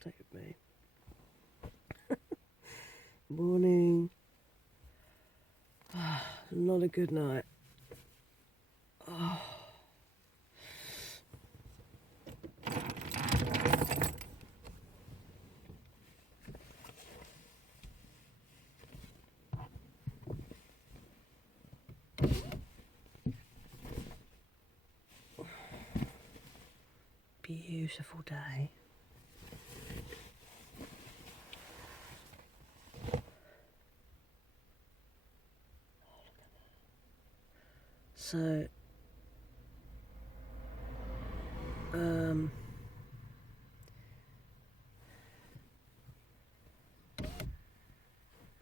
Stay with me. Morning. Not a good night. Beautiful day. So,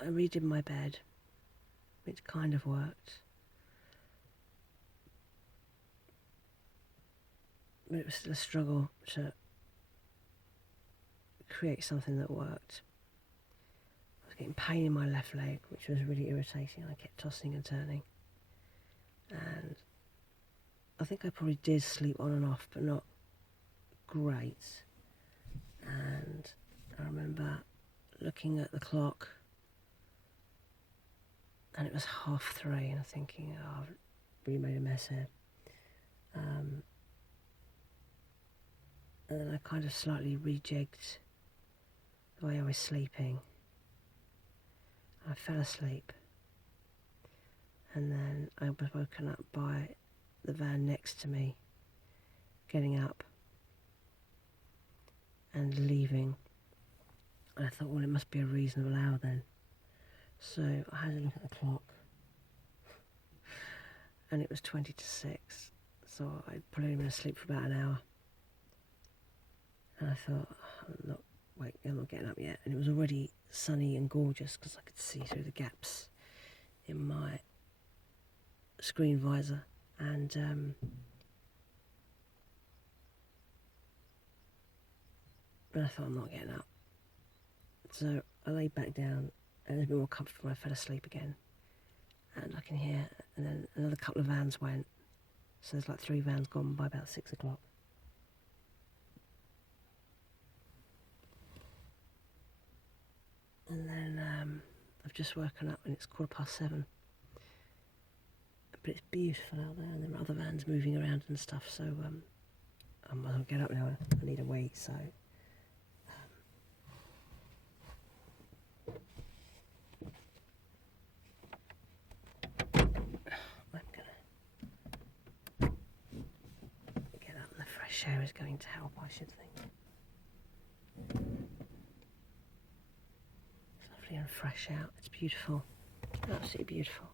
I redid my bed, which kind of worked. But it was still a struggle to create something that worked. I was getting pain in my left leg, which was really irritating. I kept tossing and turning. And I think I probably did sleep on and off, but not great. And I remember looking at the clock, and it was 3:30, and thinking, oh, I've really made a mess here. And then I kind of slightly rejigged the way I was sleeping. I fell asleep, and then I was woken up by the van next to me getting up and leaving. And I thought, well, it must be a reasonable hour then. So I had a look at the clock, and it was 20 to 6. So I'd probably been asleep for about an hour. And I thought, I'm not getting up yet. And it was already sunny and gorgeous because I could see through the gaps in my screen visor. And but I thought, I'm not getting up. So I laid back down, and it was a bit more comfortable when I fell asleep again. And I can hear, and then another couple of vans went. So there's like 3 vans gone by about 6 o'clock. And then I've just woken up and it's 7:15. But it's beautiful out there, and there are other vans moving around and stuff, so I might as well get up now. I need a wee, so I'm gonna get up, and the fresh air is going to help, I should think. It's lovely and fresh out. It's beautiful, absolutely beautiful.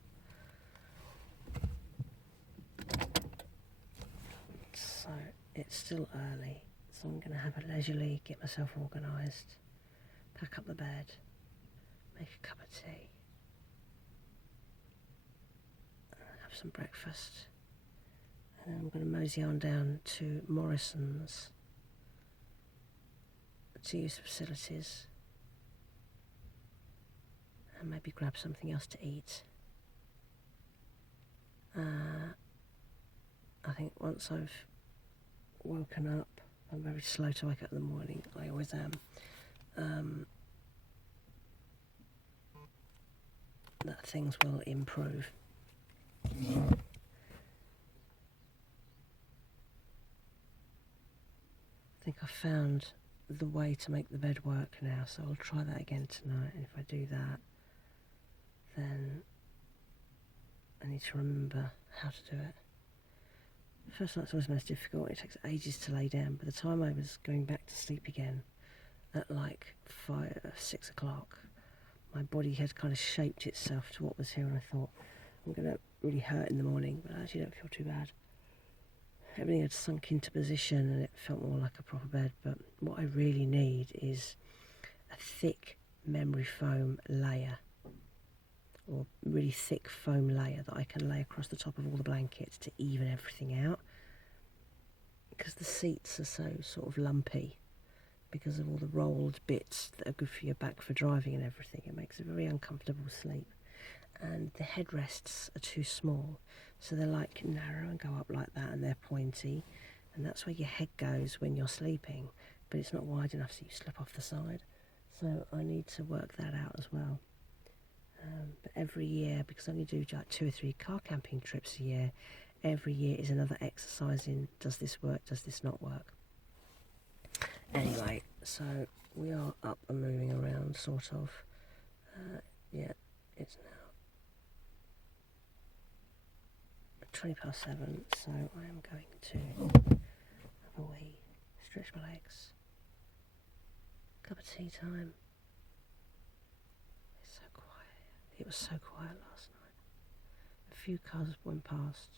So it's still early, so I'm going to have a leisurely, get myself organised, pack up the bed, make a cup of tea, have some breakfast, and then I'm going to mosey on down to Morrison's to use the facilities and maybe grab something else to eat. I think once I've woken up, I'm very slow to wake up in the morning, I always am, that things will improve. I think I found the way to make the bed work now, so I'll try that again tonight, and if I do that, then I need to remember how to do it. The first night's always the most difficult. It takes ages to lay down. By the time I was going back to sleep again at like 6 o'clock, my body had kind of shaped itself to what was here, and I thought, I'm going to really hurt in the morning, but I actually don't feel too bad. Everything had sunk into position and it felt more like a proper bed, but what I really need is a thick memory foam layer, or really thick foam layer that I can lay across the top of all the blankets to even everything out, because the seats are so sort of lumpy because of all the rolled bits that are good for your back for driving and everything. It makes a very uncomfortable sleep, and the headrests are too small, so they're like narrow and go up like that, and they're pointy, and that's where your head goes when you're sleeping, but it's not wide enough so you slip off the side. So I need to work that out as well. But every year, because I only do like 2 or 3 car camping trips a year, every year is another exercise in does this work, does this not work. Anyway, so we are up and moving around, sort of. Yeah, it's now 7:20, so I am going to have a wee, stretch my legs, cup of tea time. It's so quiet. It was so quiet last night. A few cars went past,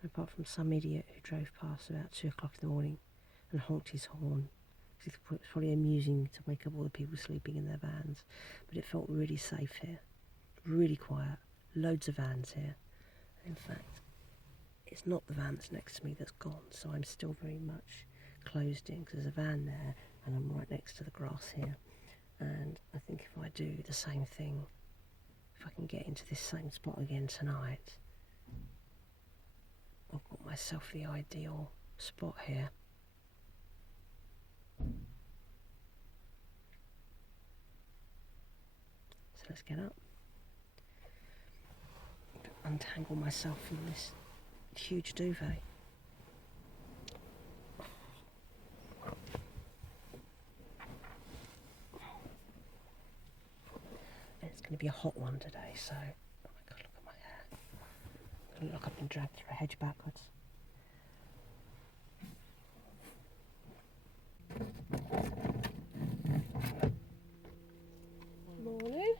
and apart from some idiot who drove past about 2 o'clock in the morning and honked his horn. It's probably amusing to wake up all the people sleeping in their vans, but it felt really safe here, really quiet, loads of vans here. In fact, it's not the van that's next to me that's gone, so I'm still very much closed in, because there's a van there and I'm right next to the grass here. And I think if I do the same thing, if I can get into this same spot again tonight, I've got myself the ideal spot here. So let's get up, untangle myself from this huge duvet. And it's going to be a hot one today, so, oh my god, look at my hair. I look like I've been dragged through a hedge backwards. Morning.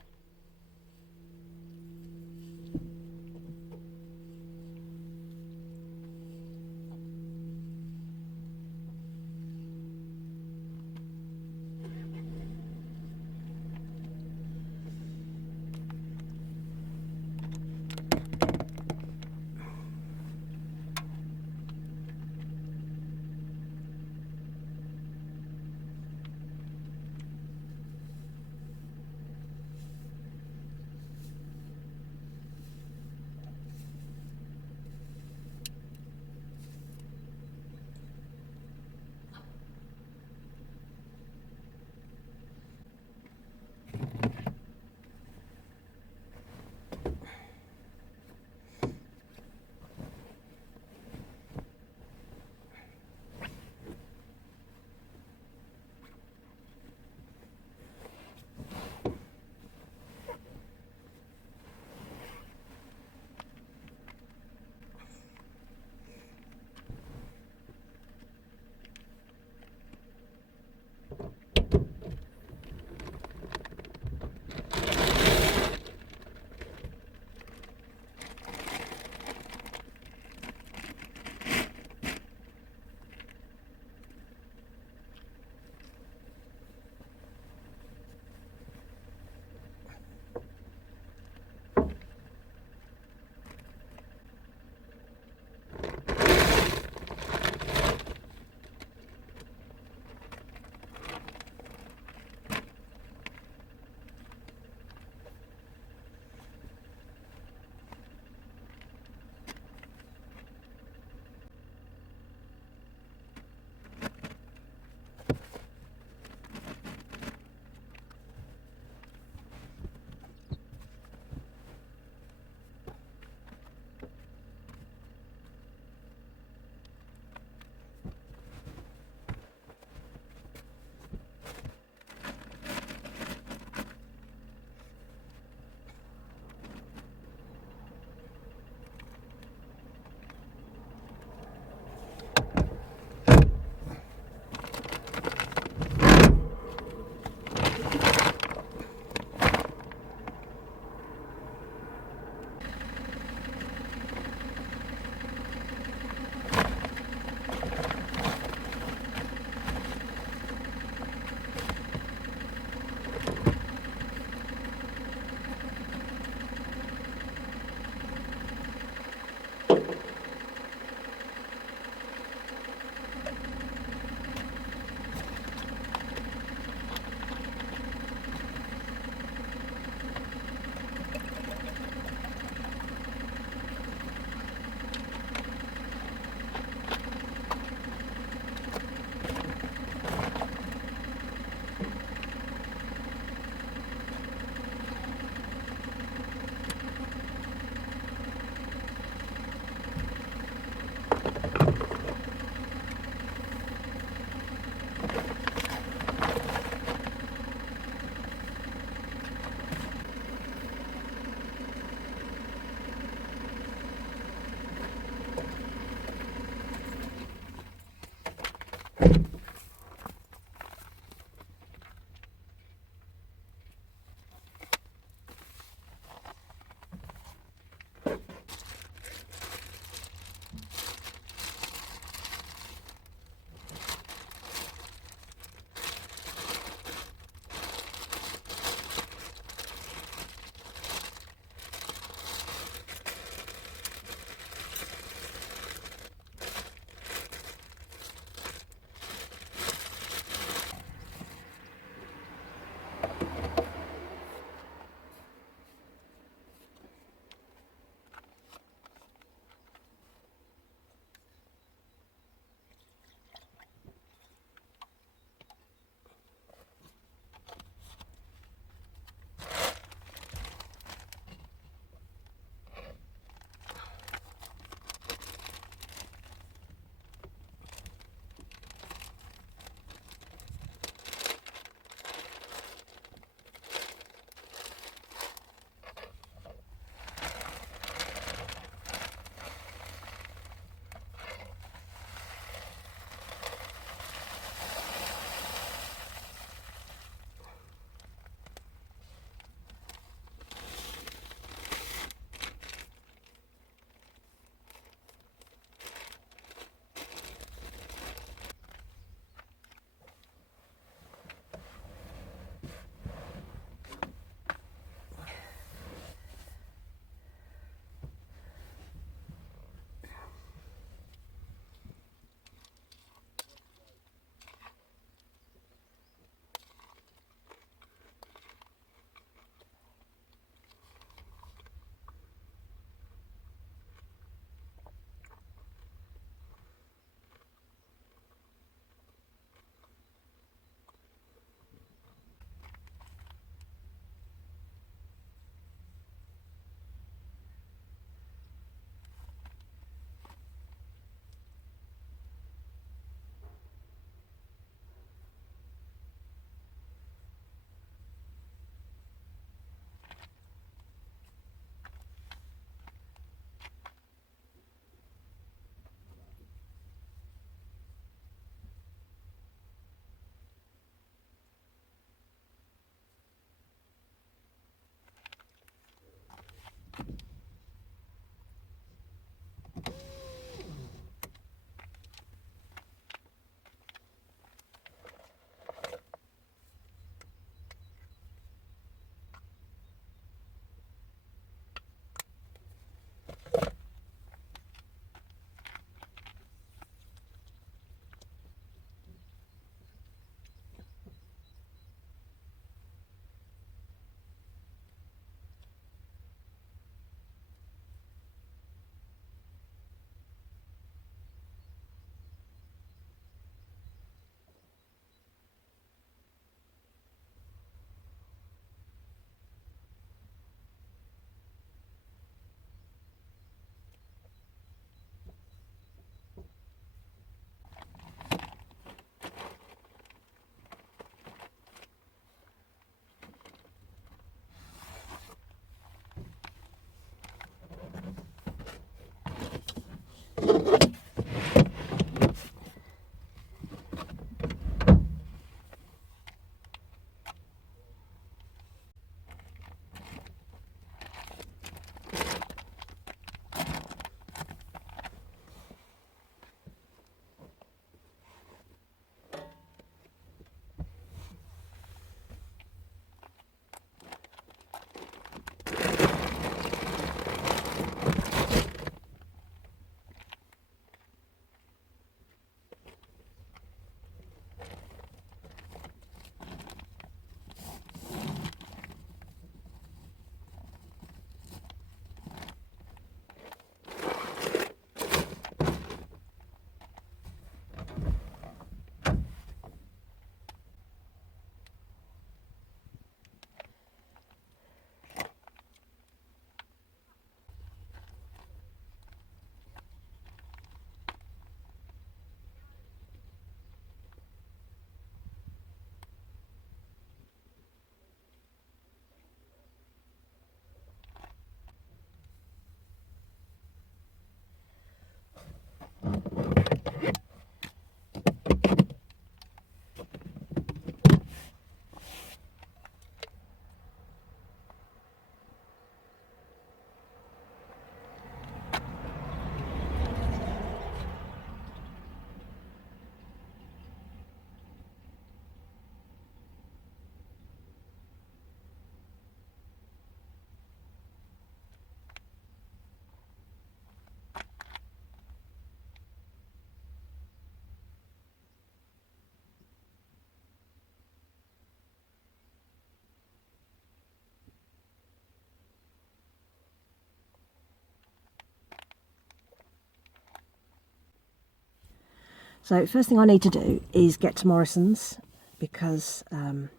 So first thing I need to do is get to Morrison's, because I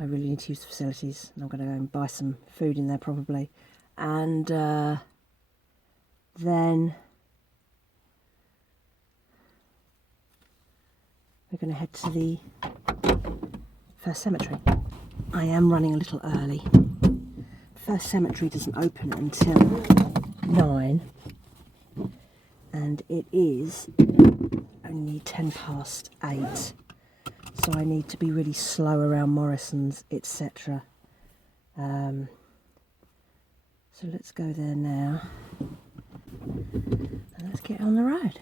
really need to use the facilities, and I'm going to go and buy some food in there probably, and then we're going to head to the first cemetery. I am running a little early. First cemetery doesn't open until 9, and it is only 8:10, so I need to be really slow around Morrison's, etc. So let's go there now, and let's get on the road.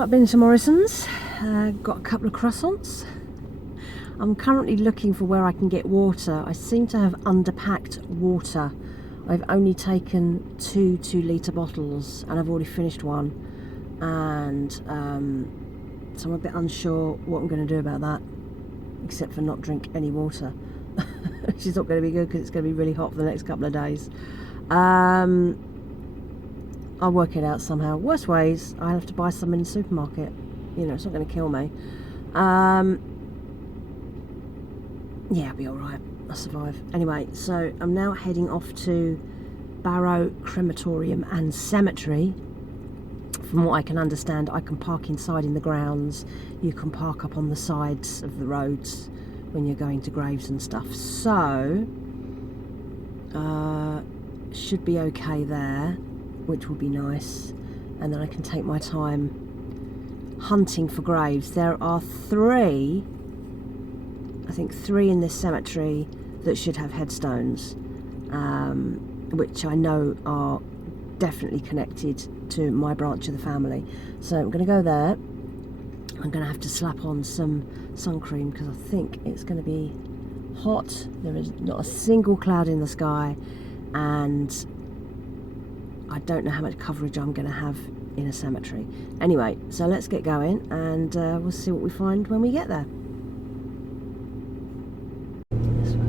I've been to Morrison's, got a couple of croissants. I'm currently looking for where I can get water. I seem to have underpacked water. I've only taken 2 2-litre bottles and I've already finished one, and so I'm a bit unsure what I'm going to do about that, except for not drink any water, which is not going to be good because it's going to be really hot for the next couple of days. I'll work it out somehow. Worst ways, I'll have to buy some in the supermarket. You know, it's not going to kill me. Yeah, I'll be alright. I'll survive. Anyway, so I'm now heading off to Barrow Crematorium and Cemetery. From what I can understand, I can park inside in the grounds. You can park up on the sides of the roads when you're going to graves and stuff. So, should be okay there, which will be nice. And then I can take my time hunting for graves. There are three, I think 3 in this cemetery that should have headstones, which I know are definitely connected to my branch of the family. So I'm going to go there. I'm going to have to slap on some sun cream because I think it's going to be hot. There is not a single cloud in the sky, and I don't know how much coverage I'm going to have in a cemetery. Anyway, so let's get going, and we'll see what we find when we get there. This way.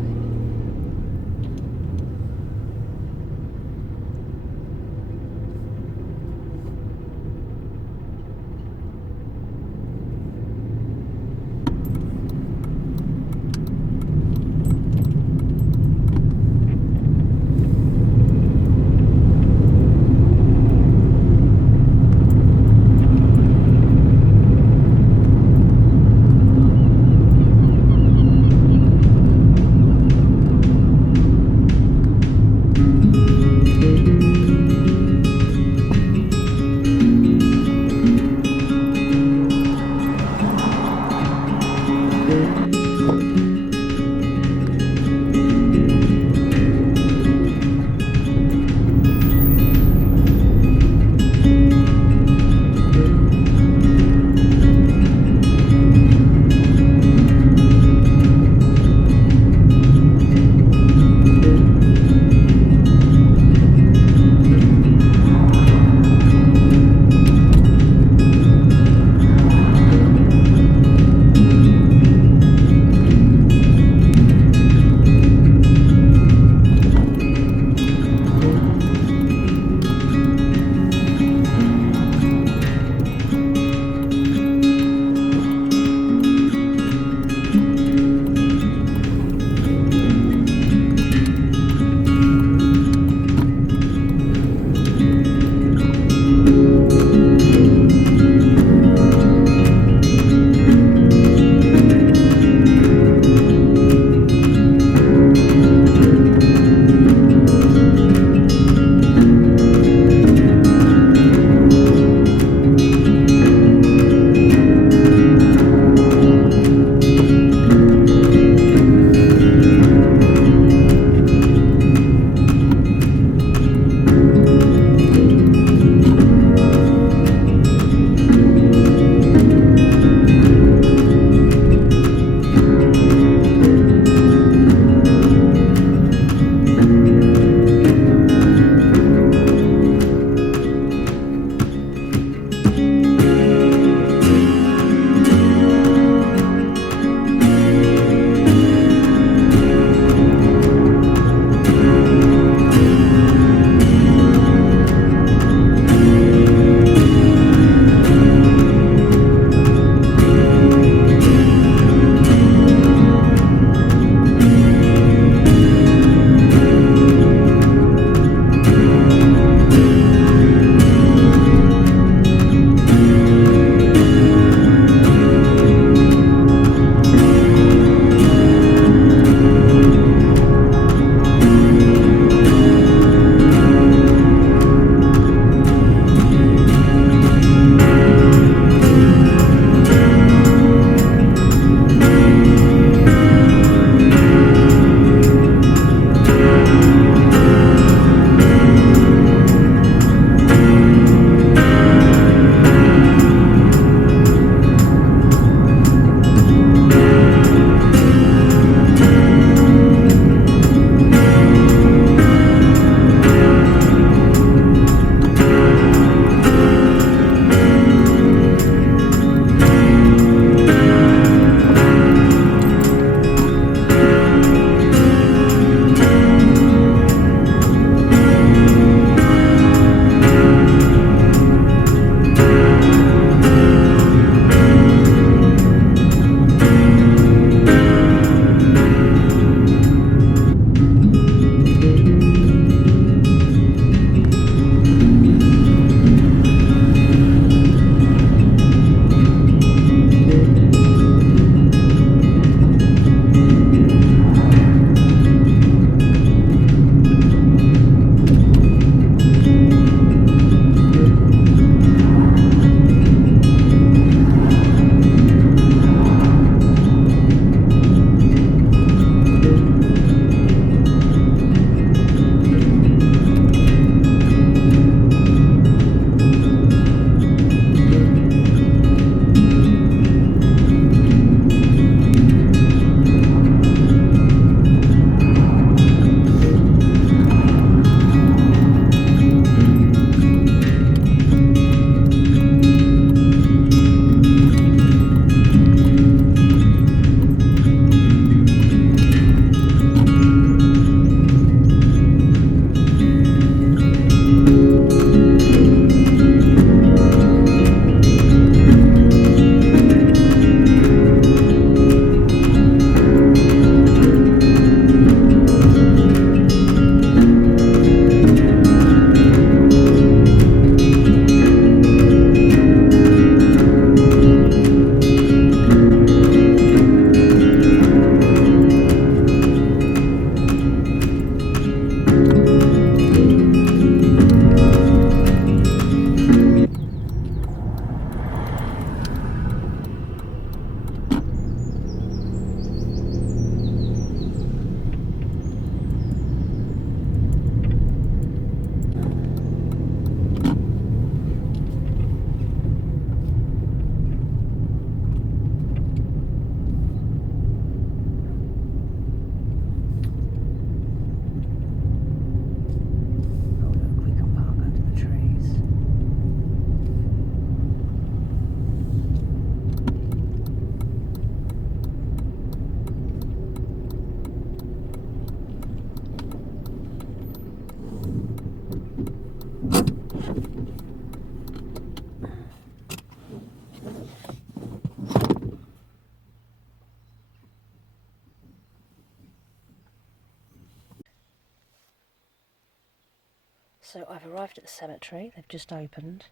So I've arrived at the cemetery, they've just opened.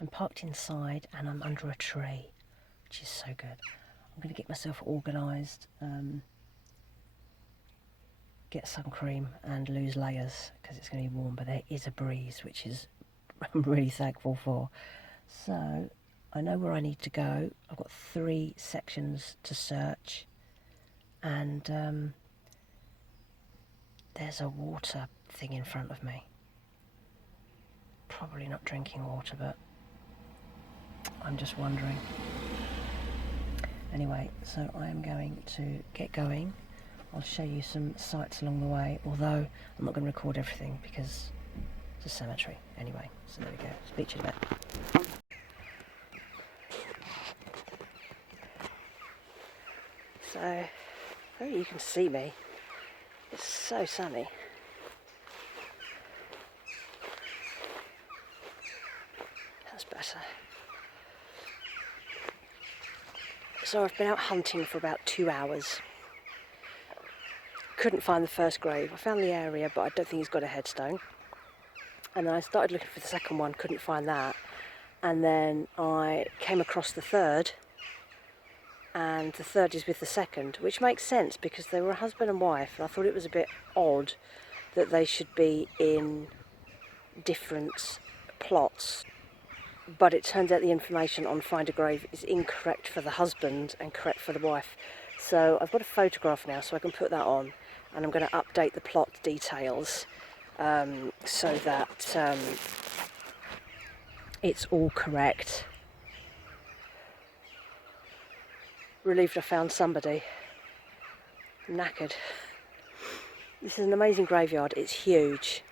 I'm parked inside and I'm under a tree, which is so good. I'm going to get myself organised, get sun cream and lose layers because it's going to be warm, but there is a breeze, which is I'm really thankful for. So I know where I need to go. I've got 3 sections to search, and there's a water thing in front of me. Probably not drinking water, but I'm just wondering. Anyway, so I am going to get going. I'll show you some sights along the way, although I'm not going to record everything because it's a cemetery. Anyway, so there we go. Speak to you in a bit. So, there you can see me. It's so sunny. That's better. So I've been out hunting for about 2 hours. Couldn't find the first grave. I found the area, but I don't think he's got a headstone. And then I started looking for the second one, couldn't find that. And then I came across the third, and the third is with the second, which makes sense because they were a husband and wife, and I thought it was a bit odd that they should be in different plots. But it turns out the information on Find a Grave is incorrect for the husband and correct for the wife. So I've got a photograph now, so I can put that on, and I'm going to update the plot details so that it's all correct. Relieved I found somebody. Knackered. This is an amazing graveyard. It's huge.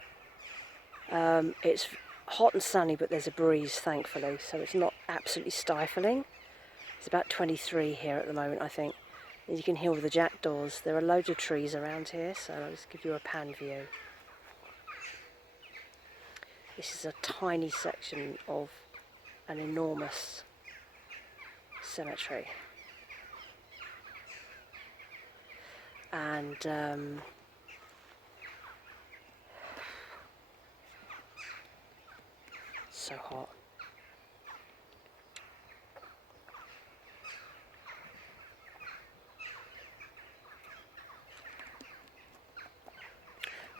It's hot and sunny, but there's a breeze, thankfully, so it's not absolutely stifling. It's about 23 here at the moment, I think. And you can hear all the jackdaws. There are loads of trees around here, so I'll just give you a pan view. This is a tiny section of an enormous cemetery. And so hot.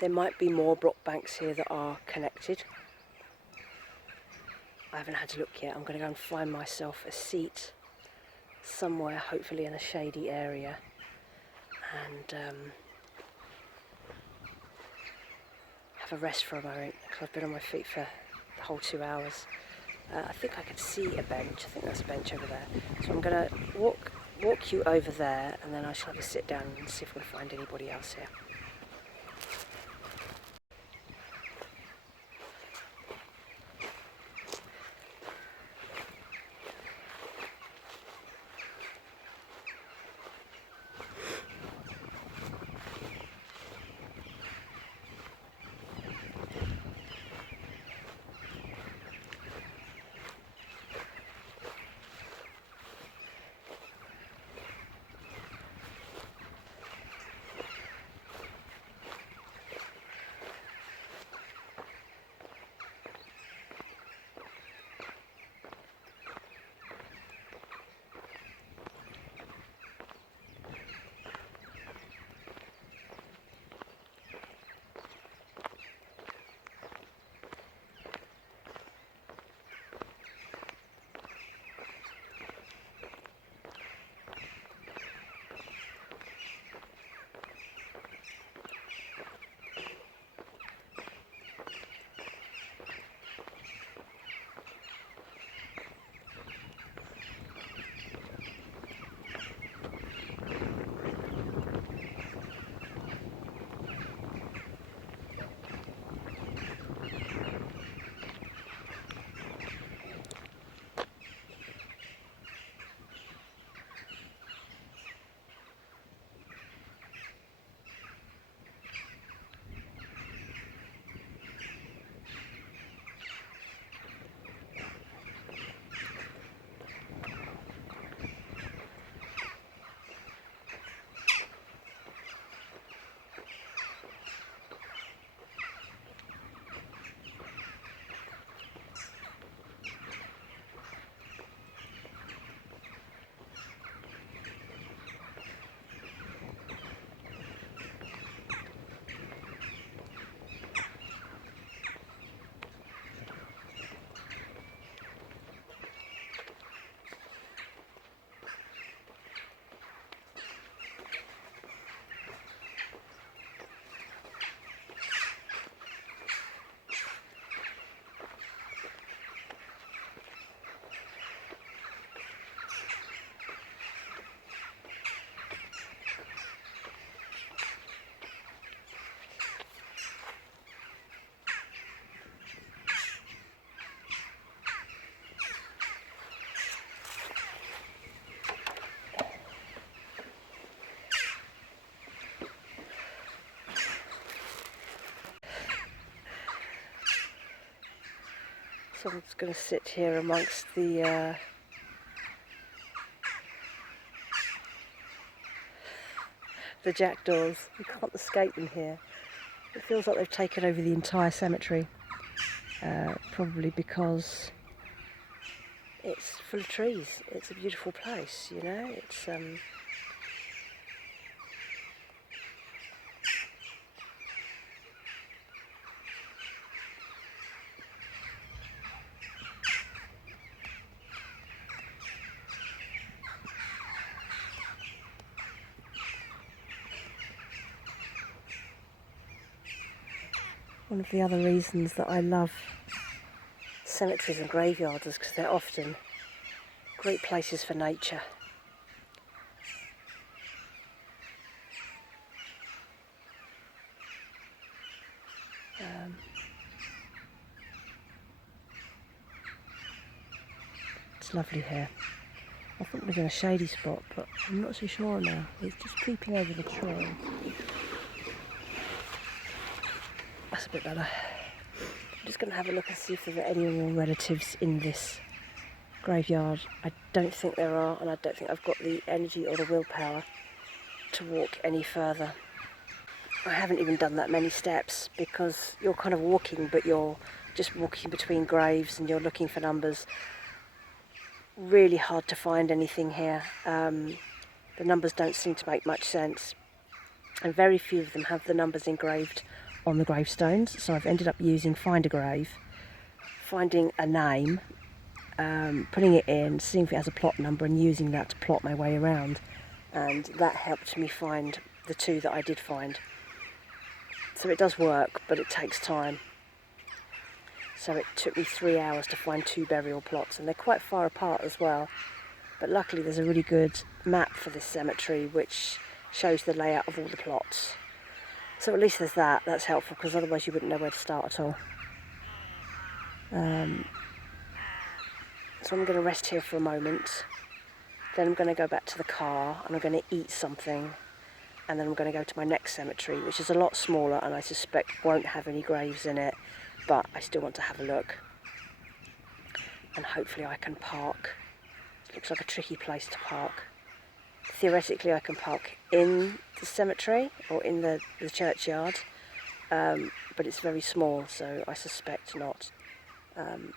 There might be more block banks here that are connected. I haven't had to look yet. I'm going to go and find myself a seat somewhere, hopefully in a shady area, and have a rest for a moment because I've been on my feet for the whole 2 hours. I think I can see a bench. I think there's a bench over there. So I'm going to walk you over there, and then I shall have a sit down and see if we can find anybody else here. So I'm just going to sit here amongst the jackdaws. You can't escape them here. It feels like they've taken over the entire cemetery, probably because it's full of trees. It's a beautiful place, you know. It's one of the other reasons that I love cemeteries and graveyards is because they're often great places for nature. It's lovely here. I thought we were in a shady spot, but I'm not so sure now. It's just creeping over the trees. That's a bit better. I'm just going to have a look and see if there are any more relatives in this graveyard. I don't think there are, and I don't think I've got the energy or the willpower to walk any further. I haven't even done that many steps because you're kind of walking, but you're just walking between graves and you're looking for numbers. Really hard to find anything here. The numbers don't seem to make much sense, and very few of them have the numbers engraved on the gravestones, so I've ended up using Find a Grave, finding a name, putting it in, seeing if it has a plot number and using that to plot my way around, and that helped me find the two that I did find. So it does work, but it takes time. So it took me 3 hours to find 2 burial plots, and they're quite far apart as well, but luckily there's a really good map for this cemetery which shows the layout of all the plots. So at least there's that. That's helpful, because otherwise you wouldn't know where to start at all. So I'm going to rest here for a moment. Then I'm going to go back to the car and I'm going to eat something. And then I'm going to go to my next cemetery, which is a lot smaller and I suspect won't have any graves in it. But I still want to have a look. And hopefully I can park. It looks like a tricky place to park. Theoretically I can park in the cemetery or in the churchyard, but it's very small, so I suspect not. I'm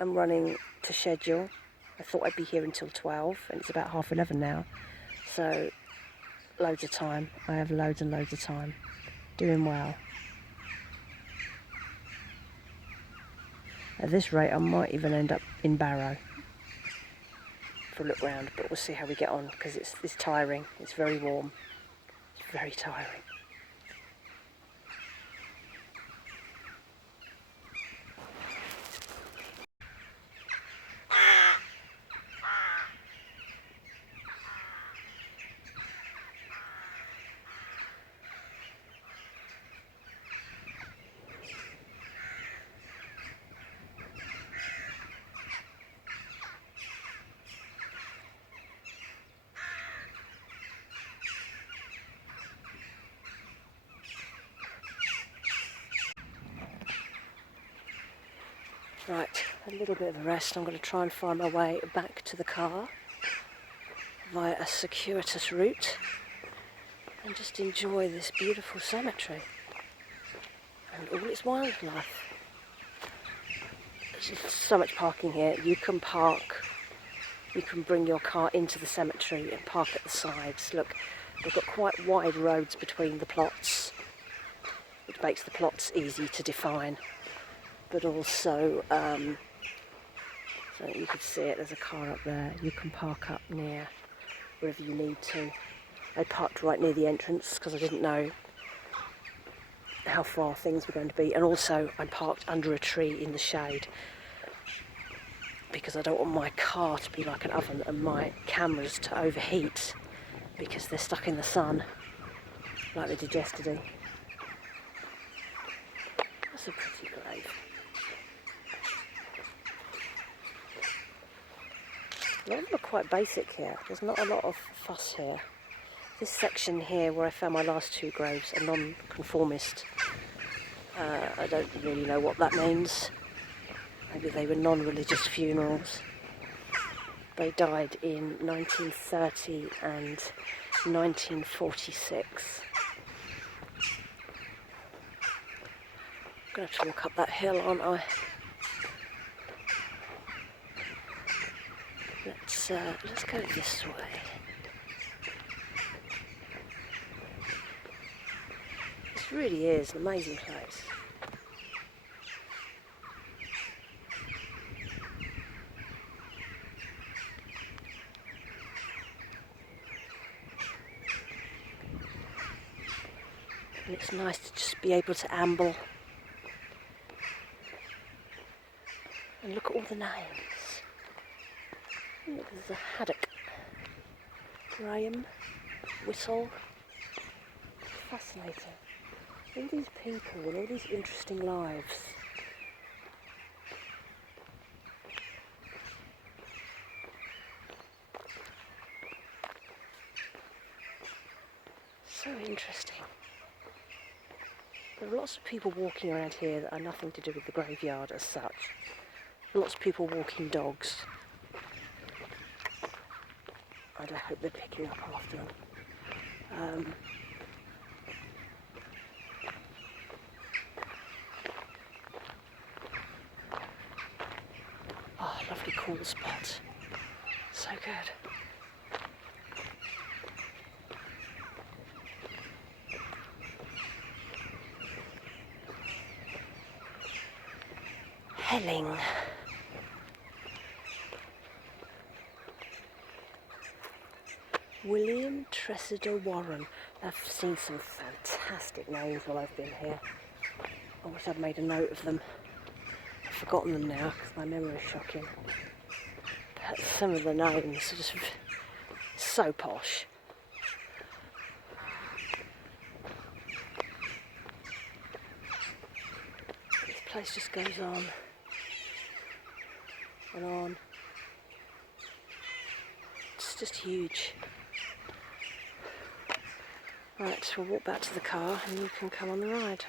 running to schedule. I thought I'd be here until 12 and it's about 11:30 now, so loads of time. I have loads and loads of time. Doing well. At this rate I might even end up in Barrow for a look round, but we'll see how we get on, because it's tiring. It's very warm. It's very tiring. Right, a little bit of a rest. I'm going to try and find my way back to the car via a circuitous route and just enjoy this beautiful cemetery and all its wildlife. There's just so much parking here. You can bring your car into the cemetery and park at the sides. Look, they've got quite wide roads between the plots, which makes the plots easy to define. But also, so you could see it, there's a car up there. You can park up near wherever you need to. I parked right near the entrance because I didn't know how far things were going to be. And also I parked under a tree in the shade because I don't want my car to be like an oven and my cameras to overheat because they're stuck in the sun like they did yesterday. That's a pretty grave. A lot of them are quite basic here. There's not a lot of fuss here. This section here where I found my last 2 graves are non-conformist. I don't really know what that means. Maybe they were non-religious funerals. They died in 1930 and 1946. I'm going to have to walk up that hill, aren't I? Let's go this way. This really is an amazing place. And it's nice to just be able to amble and look at all the names. Look, there's a haddock, Graham, Whistle. Fascinating. All these people and all these interesting lives. So interesting. There are lots of people walking around here that are nothing to do with the graveyard as such. Lots of people walking dogs. I hope they're picking up after them. Oh, lovely cool spot. So good. Helling. William Tressida Warren. I've seen some fantastic names while I've been here. I wish I'd made a note of them. I've forgotten them now because my memory is shocking. But some of the names are just so posh. This place just goes on and on. It's just huge. Right, we'll walk back to the car and you can come on the ride.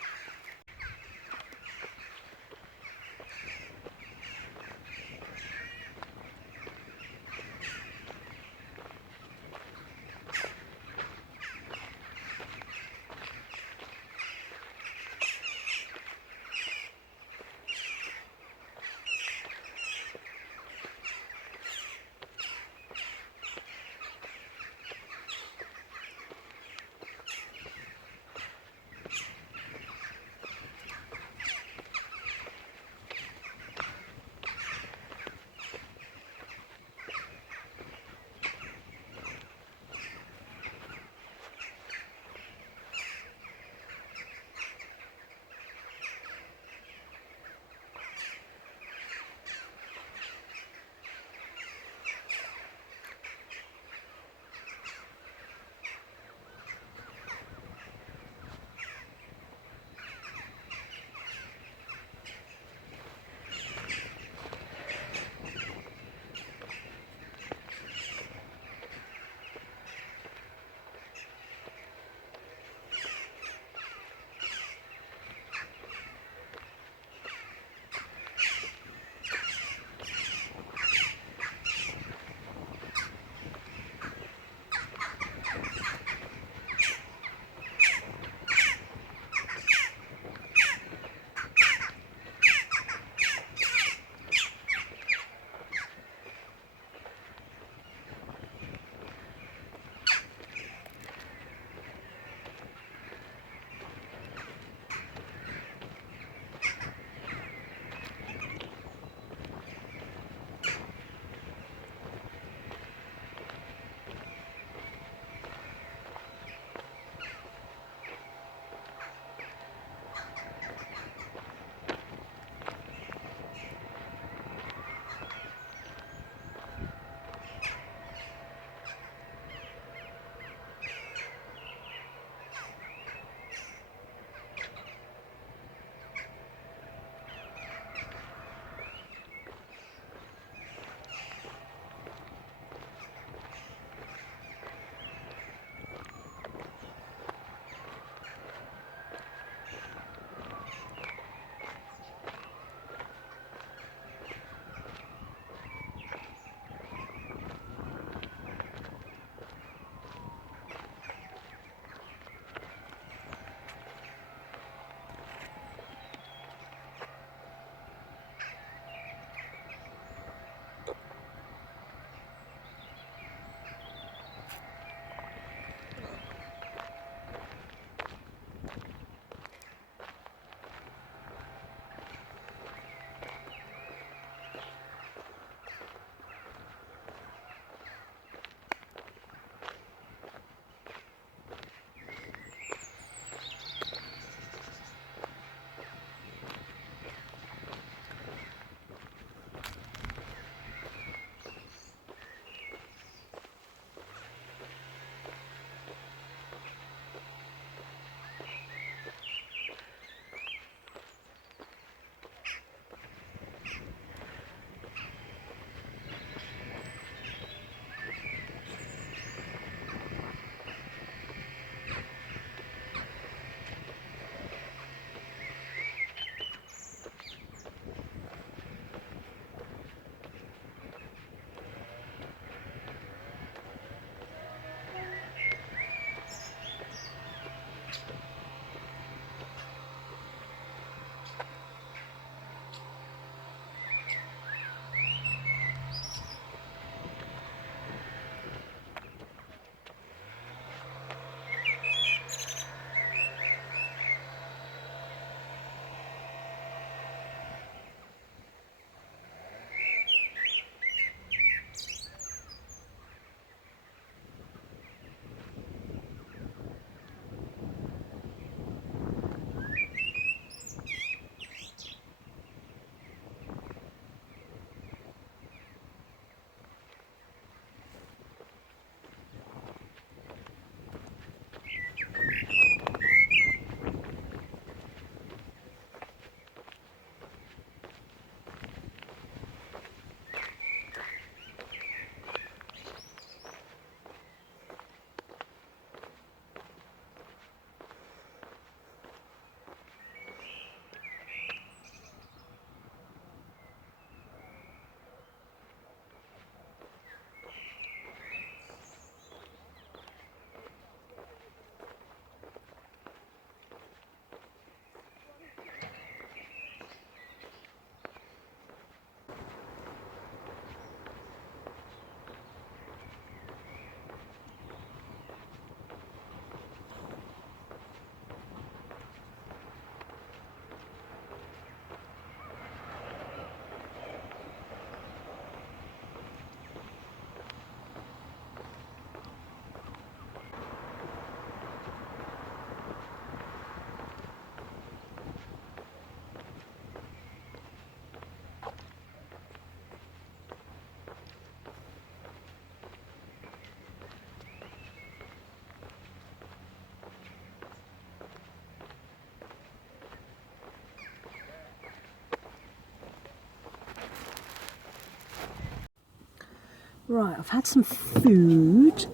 Right, I've had some food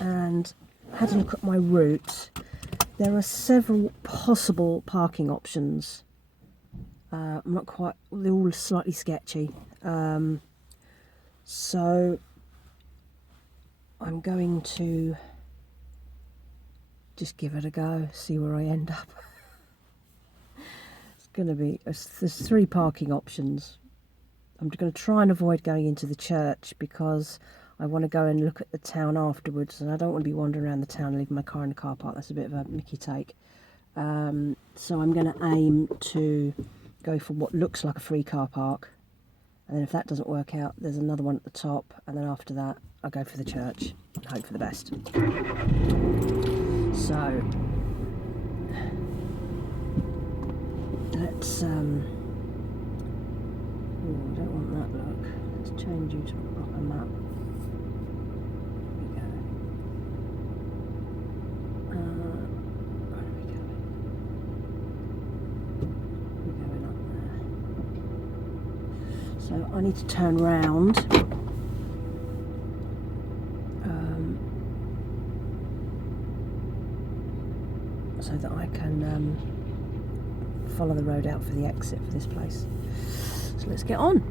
and had a look at my route. There are several possible parking options. I'm not quite, they're all slightly sketchy. So I'm going to just give it a go, see where I end up. It's going to be, there's 3 parking options. I'm going to try and avoid going into the church because I want to go and look at the town afterwards, and I don't want to be wandering around the town and leaving my car in the car park. That's a bit of a mickey take. So I'm going to aim to go for what looks like a free car park, and then if that doesn't work out, there's another one at the top, and then after that I'll go for the church and hope for the best. So let's I don't want that look. Let's change you to a proper map. There we go. Where are we going? We're going up there. So I need to turn round. So that I can follow the road out for the exit for this place. So let's get on.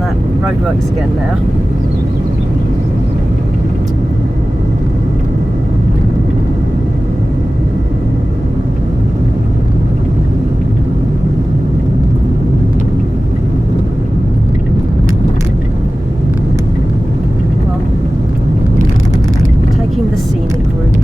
that roadworks again now. Well, taking the scenic route.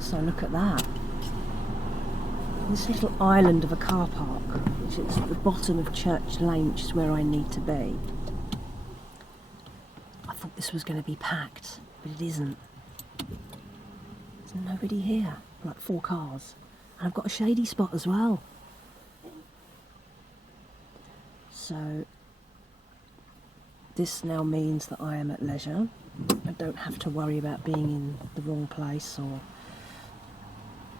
So look at that. This little island of a car park, which is at the bottom of Church Lane, which is where I need to be. I thought this was going to be packed, but it isn't. There's nobody here, like 4 cars. And I've got a shady spot as well. So this now means that I am at leisure. I don't have to worry about being in the wrong place or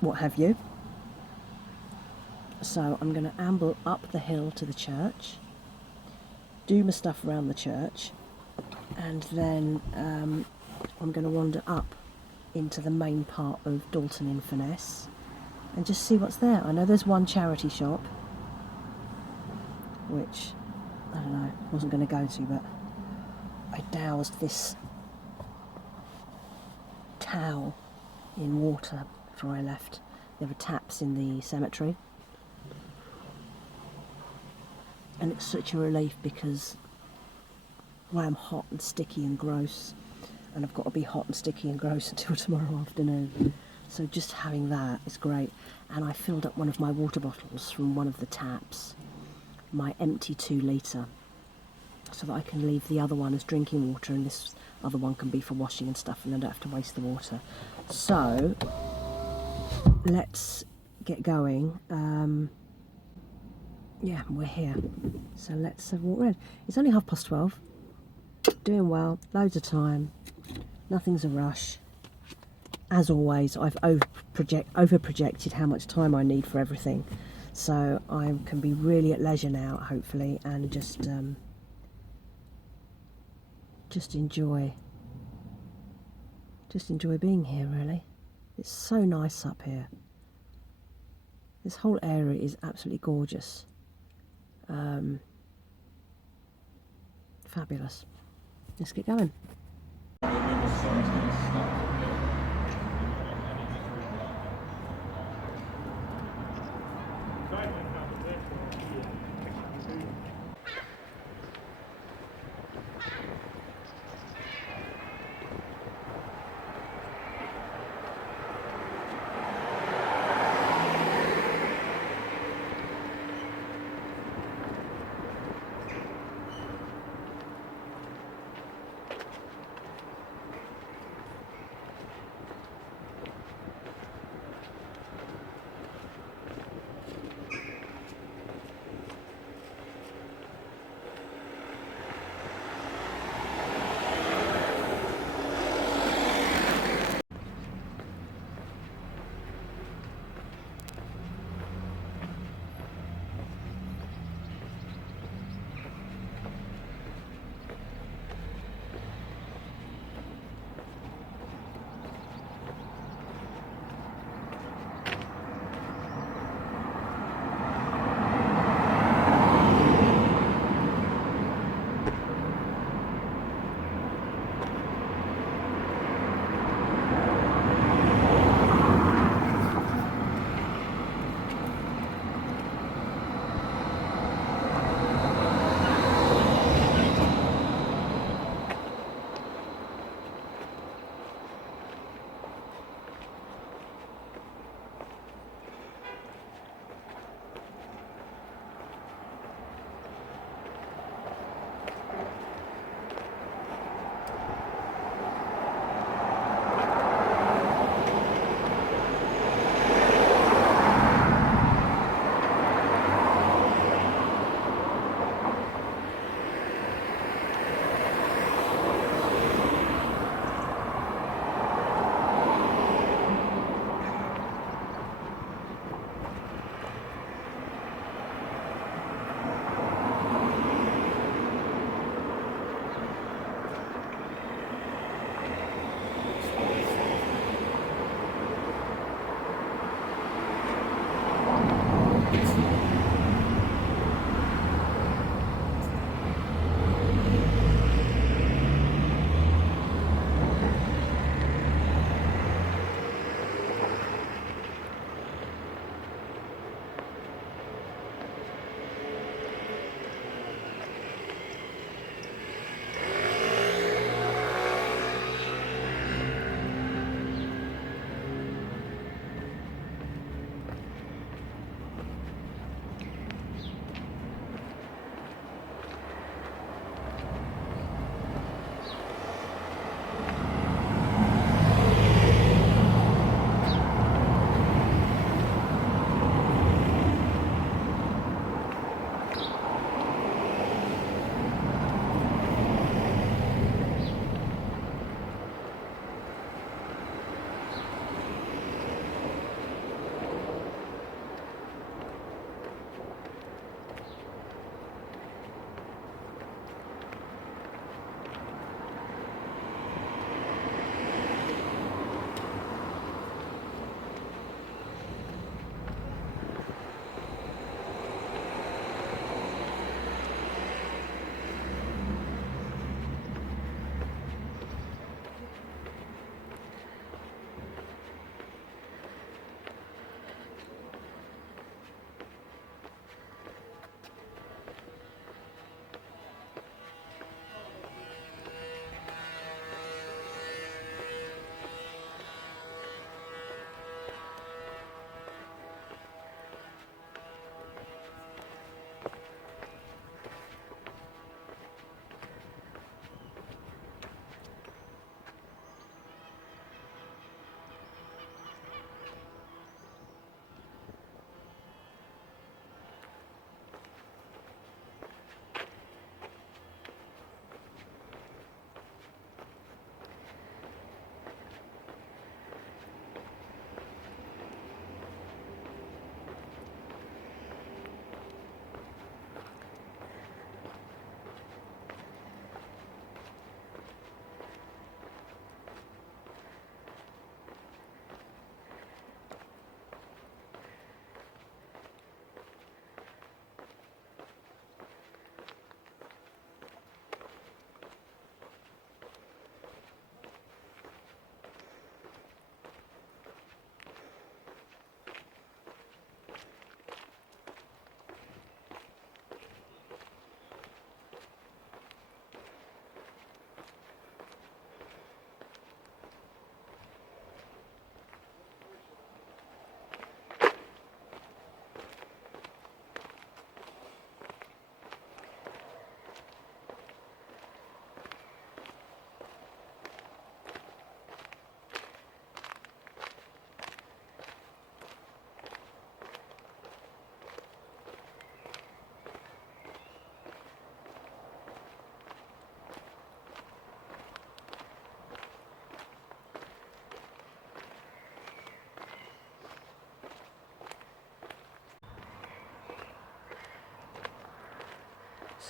what have you. So I'm going to amble up the hill to the church, do my stuff around the church, and then I'm going to wander up into the main part of Dalton in Furness and just see what's there. I know there's one charity shop, which, I don't know, wasn't going to go to, but I doused this towel in water before I left. There were taps in the cemetery. And it's such a relief because well, I'm hot and sticky and gross, and I've got to be hot and sticky and gross until tomorrow afternoon. So just having that is great. And I filled up one of my water bottles from one of the taps, my empty 2 litre, so that I can leave the other one as drinking water and this other one can be for washing and stuff, and I don't have to waste the water. So let's get going. Yeah, we're here. So let's walk around. It's only 12:30. Doing well, loads of time. Nothing's a rush. As always, I've over projected how much time I need for everything. So I can be really at leisure now, hopefully, and just enjoy being here, really. It's so nice up here. This whole area is absolutely gorgeous. Fabulous. Let's get going.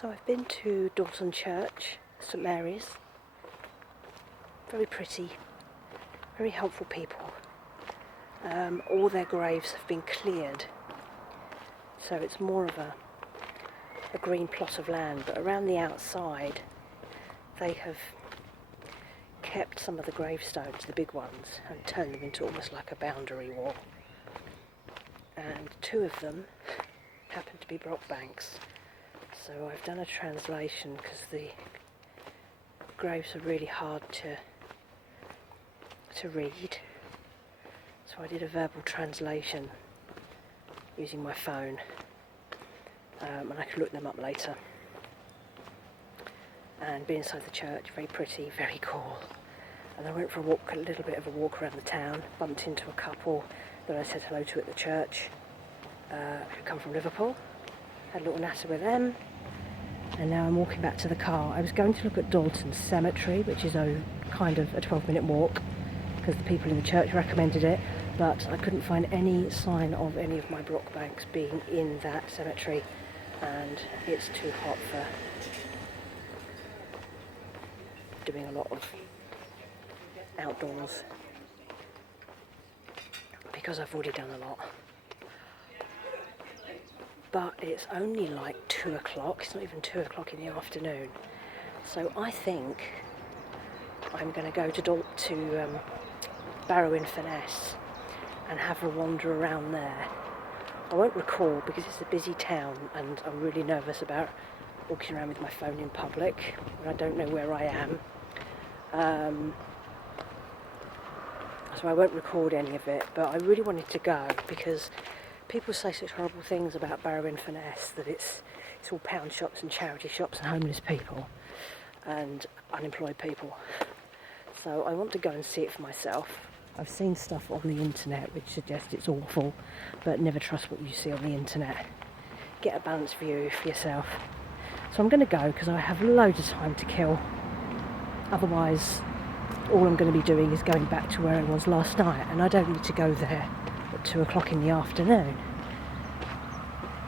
So I've been to Dalton Church, St Mary's. Very pretty, very helpful people. All their graves have been cleared, so it's more of a green plot of land, but around the outside they have kept some of the gravestones, the big ones, and turned them into almost like a boundary wall. And 2 of them happen to be Brockbanks. So I've done a translation because the graves are really hard to read. So I did a verbal translation using my phone, and I can look them up later. And been inside the church, very pretty, very cool. And I went for a little bit of a walk around the town, bumped into a couple that I said hello to at the church, who come from Liverpool. Had a little natter with them, and now I'm walking back to the car. I was going to look at Dalton Cemetery, which is a kind of a 12-minute walk, because the people in the church recommended it, but I couldn't find any sign of any of my Brockbanks being in that cemetery, and it's too hot for doing a lot of outdoors, because I've already done a lot. But it's only like 2 o'clock, it's not even 2 o'clock in the afternoon, so I think I'm going to go to Barrow in Furness and have a wander around there. I won't record because it's a busy town and I'm really nervous about walking around with my phone in public when I don't know where I am. So I won't record any of it, but I really wanted to go because people say such horrible things about Barrow in Furness, that it's all pound shops and charity shops and homeless people and unemployed people. So I want to go and see it for myself. I've seen stuff on the internet which suggests it's awful, but never trust what you see on the internet. Get a balanced view for yourself. So I'm going to go because I have loads of time to kill. Otherwise, all I'm going to be doing is going back to where I was last night, and I don't need to go there at 2 o'clock in the afternoon.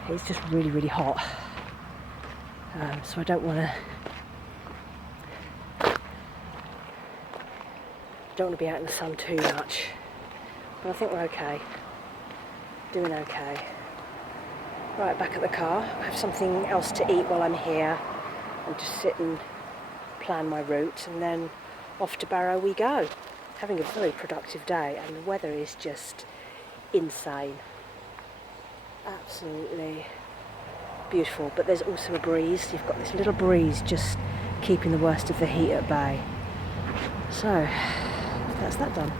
It's just really, really hot. So I don't want to be out in the sun too much. But I think we're okay. Doing okay. Right, back at the car. I have something else to eat while I'm here, and just sit and plan my route, and then off to Barrow we go. Having a very productive day, and the weather is just insane. Absolutely beautiful, but there's also a breeze. You've got this little breeze just keeping the worst of the heat at bay. So that's that done.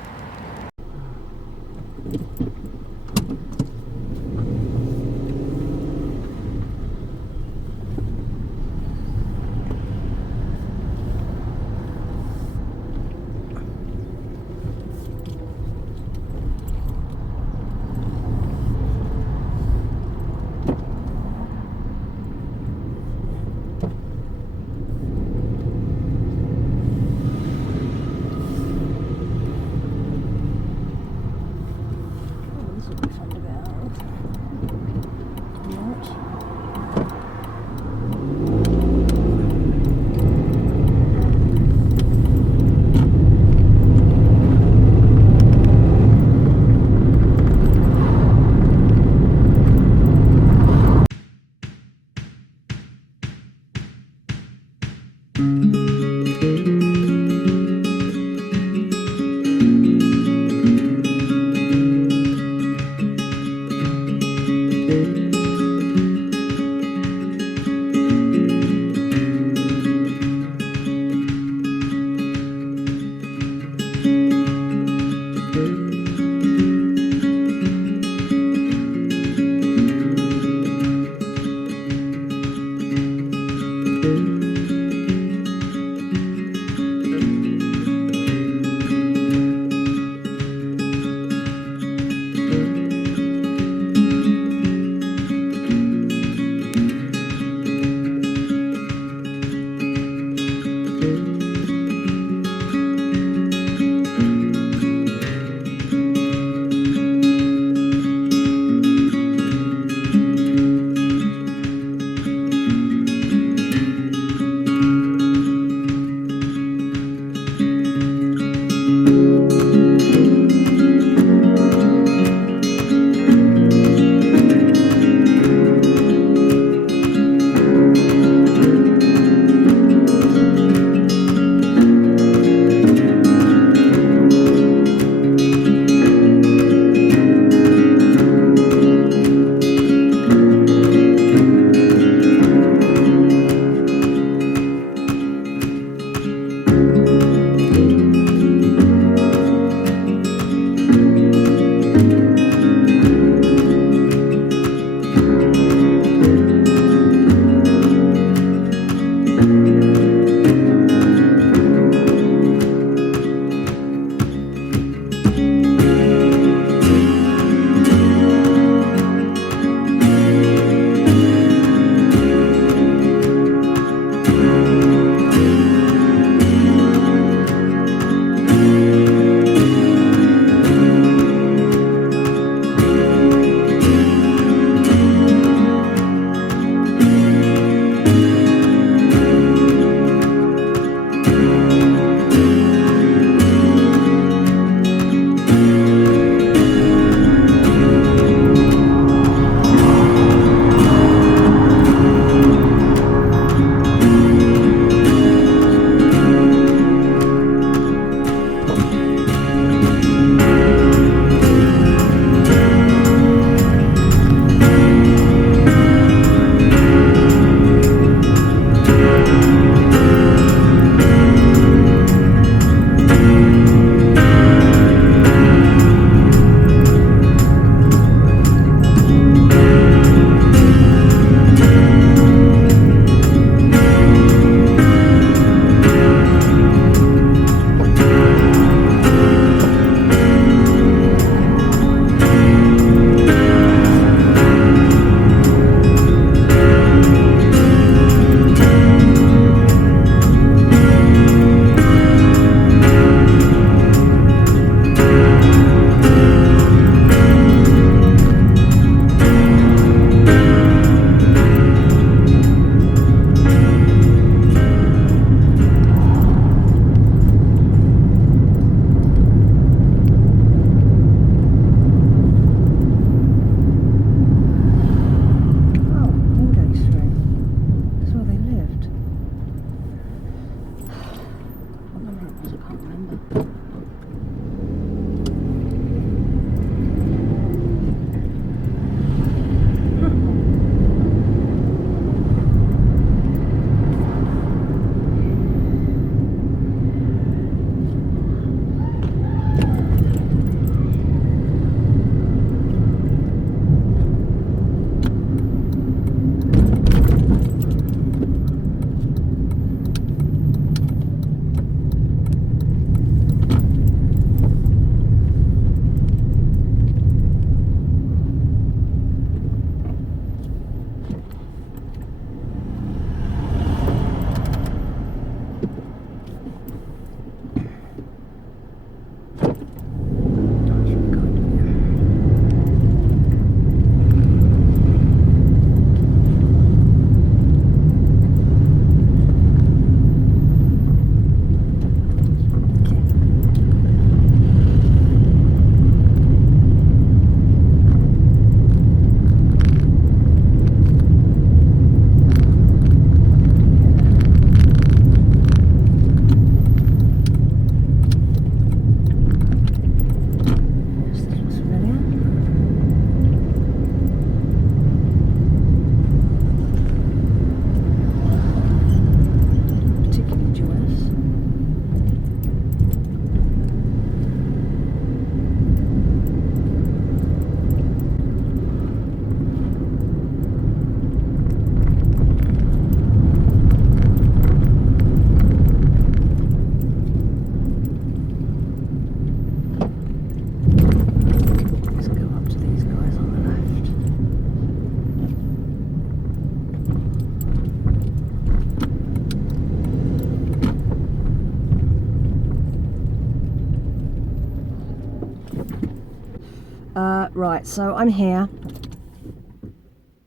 Right, so I'm here.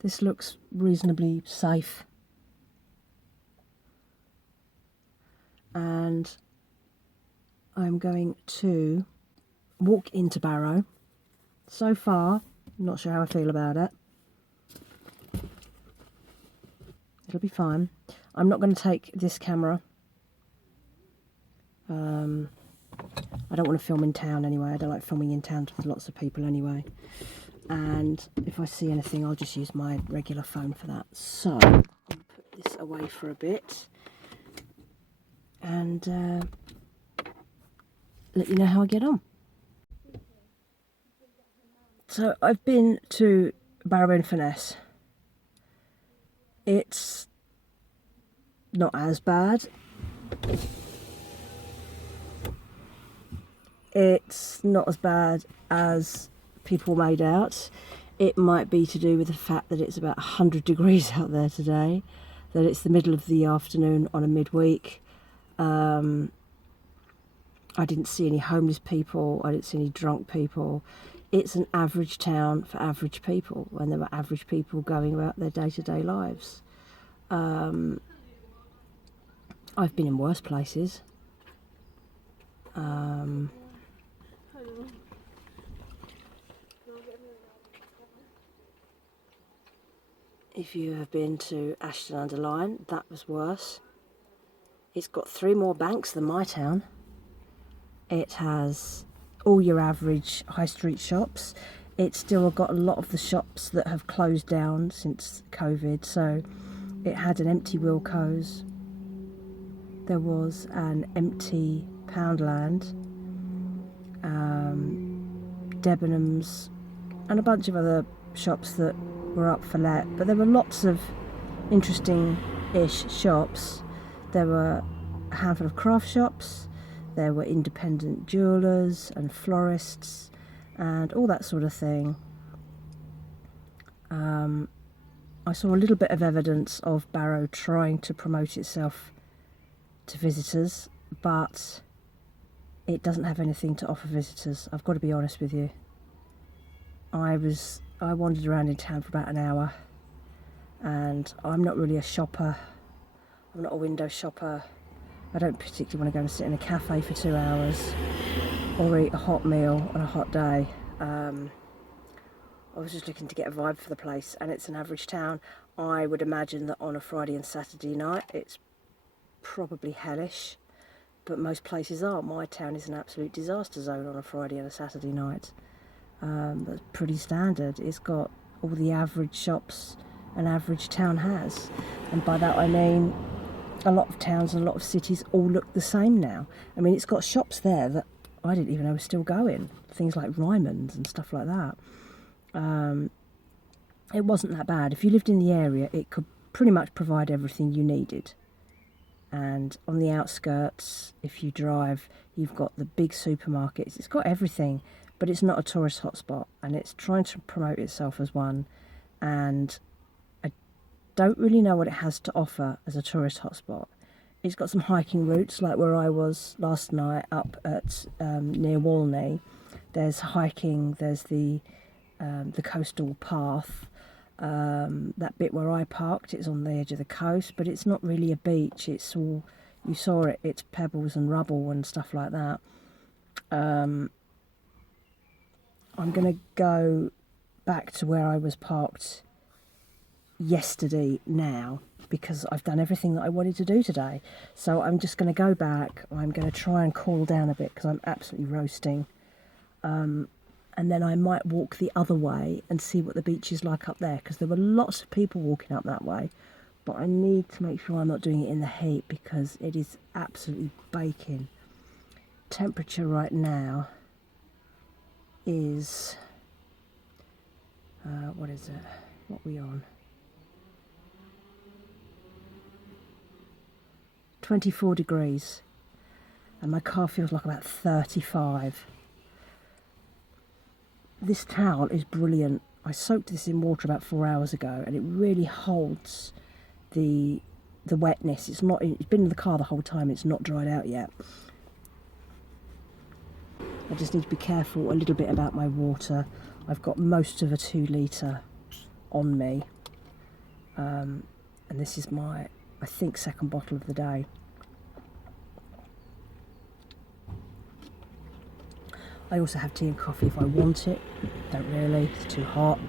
This looks reasonably safe. And I'm going to walk into Barrow. So far, not sure how I feel about it. It'll be fine. I'm not going to take this camera. I don't want to film in town anyway. I don't like filming in town with lots of people anyway. And if I see anything, I'll just use my regular phone for that. So, I'll put this away for a bit. And let you know how I get on. So, I've been to Barrow in Furness. It's not as bad. It's not as bad as people made out. It might be to do with the fact that it's about 100 degrees out there today, that it's the middle of the afternoon on a midweek. I didn't see any homeless people, I didn't see any drunk people. It's an average town for average people, and there were average people going about their day-to-day lives. I've been in worse places. If you have been to Ashton-under-Lyne, that was worse. It's got 3 more banks than my town. It has all your average high street shops. It's still got a lot of the shops that have closed down since COVID. So it had an empty Wilco's. There was an empty Poundland, Debenhams, and a bunch of other shops that were up for let. But there were lots of interesting-ish shops. There were a handful of craft shops. There were independent jewellers and florists and all that sort of thing. I saw a little bit of evidence of Barrow trying to promote itself to visitors, but it doesn't have anything to offer visitors. I've got to be honest with you. I wandered around in town for about an hour, and I'm not really a shopper. I'm not a window shopper. I don't particularly want to go and sit in a cafe for 2 hours or eat a hot meal on a hot day. I was just looking to get a vibe for the place, and it's an average town. I would imagine that on a Friday and Saturday night it's probably hellish, but most places are. My town is an absolute disaster zone on a Friday and a Saturday night. That's pretty standard. It's got all the average shops an average town has, and by that I mean a lot of towns and a lot of cities all look the same now. I mean, it's got shops there that I didn't even know were still going, things like Ryman's and stuff like that. It wasn't that bad. If you lived in the area, it could pretty much provide everything you needed. And on the outskirts, if you drive, you've got the big supermarkets. It's got everything, but it's not a tourist hotspot, and it's trying to promote itself as one. And I don't really know what it has to offer as a tourist hotspot. It's got some hiking routes, like where I was last night up at near Walney. There's hiking. There's the coastal path. That bit where I parked, it's on the edge of the coast, but it's not really a beach. It's all, you saw it, it's pebbles and rubble and stuff like that. I'm going to go back to where I was parked yesterday now, because I've done everything that I wanted to do today. So I'm just going to go back. I'm going to try and cool down a bit because I'm absolutely roasting. And then I might walk the other way and see what the beach is like up there, because there were lots of people walking up that way. But I need to make sure I'm not doing it in the heat, because it is absolutely baking. Temperature right now is, what is it? What are we on? 24 degrees. And my car feels like about 35. This towel is brilliant. I soaked this in water about 4 hours ago, and it really holds the wetness. It's been in the car the whole time. It's not dried out yet. I just need to be careful a little bit about my water. I've got most of a 2 litre on me, and this is my, I think, second bottle of the day. I also have tea and coffee if I want it. Don't really, it's too hot.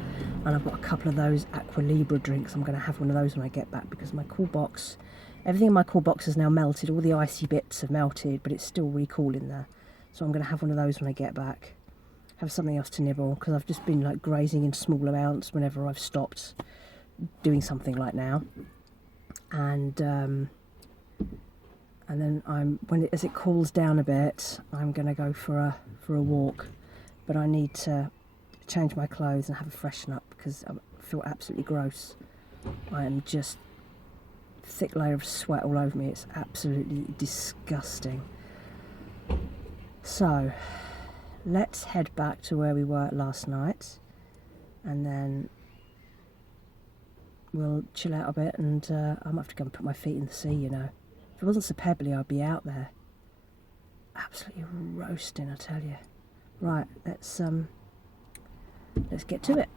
And I've got a couple of those Aqua Libra drinks. I'm going to have one of those when I get back, because my cool box, everything in my cool box has now melted. All the icy bits have melted, but it's still really cool in there. So I'm going to have one of those when I get back. Have something else to nibble, because I've just been like grazing in small amounts whenever I've stopped doing something like now. And then as it cools down a bit, I'm going to go for a walk. But I need to change my clothes and have a freshen up, because I feel absolutely gross. I am just thick layer of sweat all over me. It's absolutely disgusting. So let's head back to where we were last night, and then we'll chill out a bit, and I might have to go and put my feet in the sea, you know. If it wasn't so pebbly, I'd be out there. Absolutely roasting, I tell you. Right, let's get to it.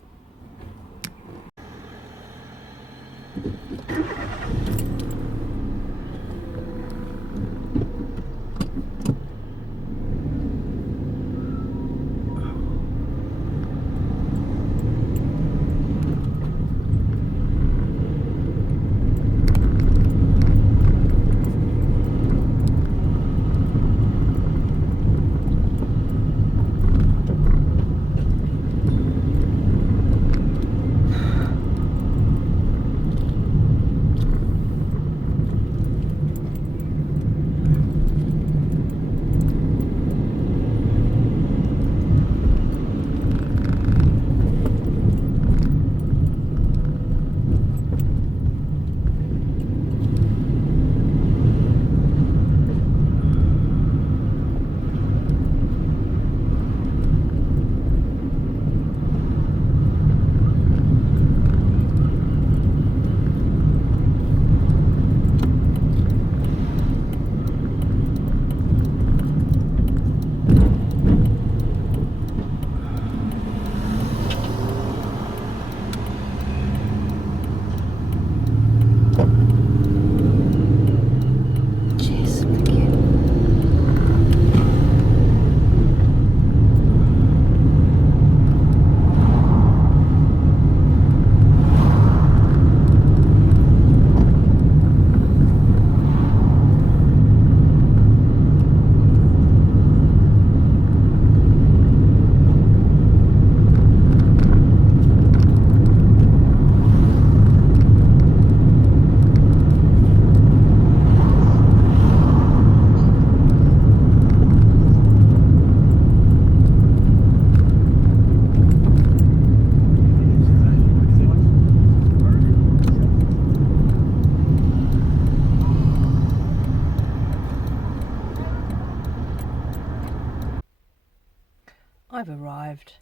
I've arrived.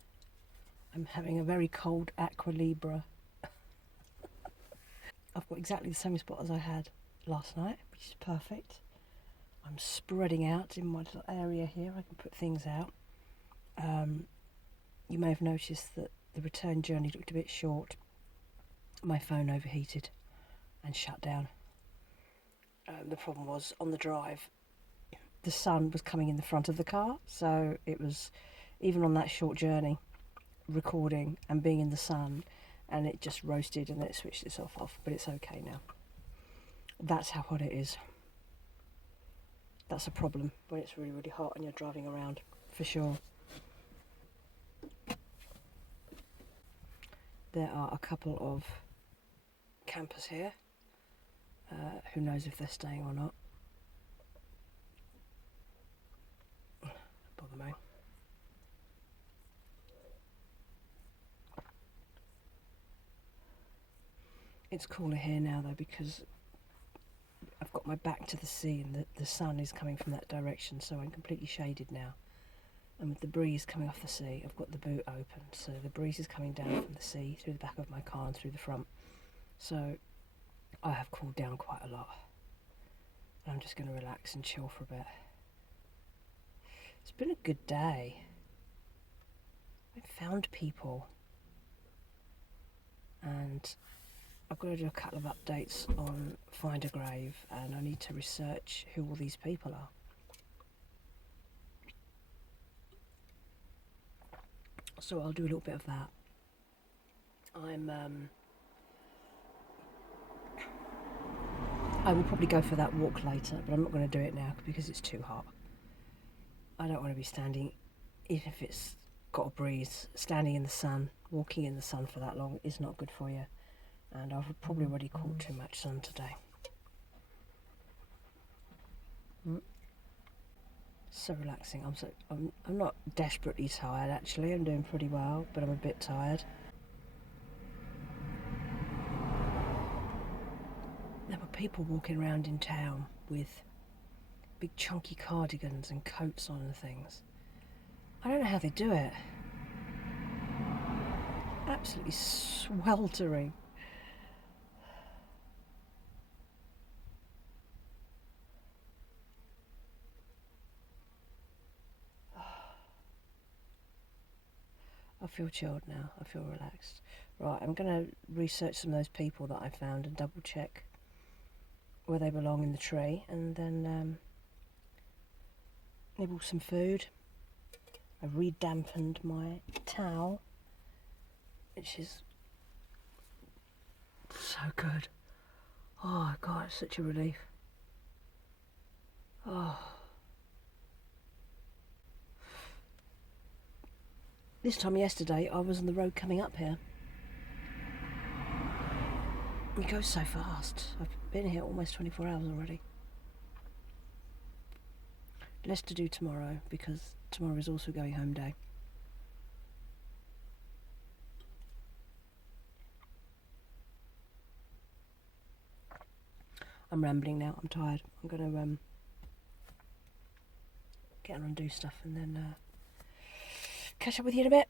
I'm having a very cold Aqua Libra. I've got exactly the same spot as I had last night, which is perfect. I'm spreading out in my little area here. I can put things out. You may have noticed that the return journey looked a bit short. My phone overheated and shut down. The problem was, on the drive, the sun was coming in the front of the car, so it was, even on that short journey, recording and being in the sun, and it just roasted and then it switched itself off. But it's okay now. That's how hot it is. That's a problem when it's really, really hot and you're driving around, for sure. There are a couple of campers here. Who knows if they're staying or not. Bother me. It's cooler here now though, because I've got my back to the sea and the sun is coming from that direction, so I'm completely shaded now. And with the breeze coming off the sea, I've got the boot open, so the breeze is coming down from the sea through the back of my car and through the front. So I have cooled down quite a lot. And I'm just going to relax and chill for a bit. It's been a good day. I found people. And I've got to do a couple of updates on Find a Grave, and I need to research who all these people are. So I'll do a little bit of that. I will probably go for that walk later, but I'm not going to do it now because it's too hot. I don't want to be standing, even if it's got a breeze, standing in the sun, walking in the sun for that long is not good for you. And I've probably already caught too much sun today. So relaxing. I'm not desperately tired actually. I'm doing pretty well, but I'm a bit tired. There were people walking around in town with big chunky cardigans and coats on and things. I don't know how they do it. Absolutely sweltering. I feel chilled now. I feel relaxed. Right, I'm going to research some of those people that I found and double check where they belong in the tree, and then nibble some food. I re-dampened my towel, which is so good. Oh God, it's such a relief. Oh. This time yesterday, I was on the road coming up here. It goes so fast. I've been here almost 24 hours already. Less to do tomorrow because tomorrow is also going home day. I'm rambling now. I'm tired. I'm going to get on and do stuff and then catch up with you in a bit.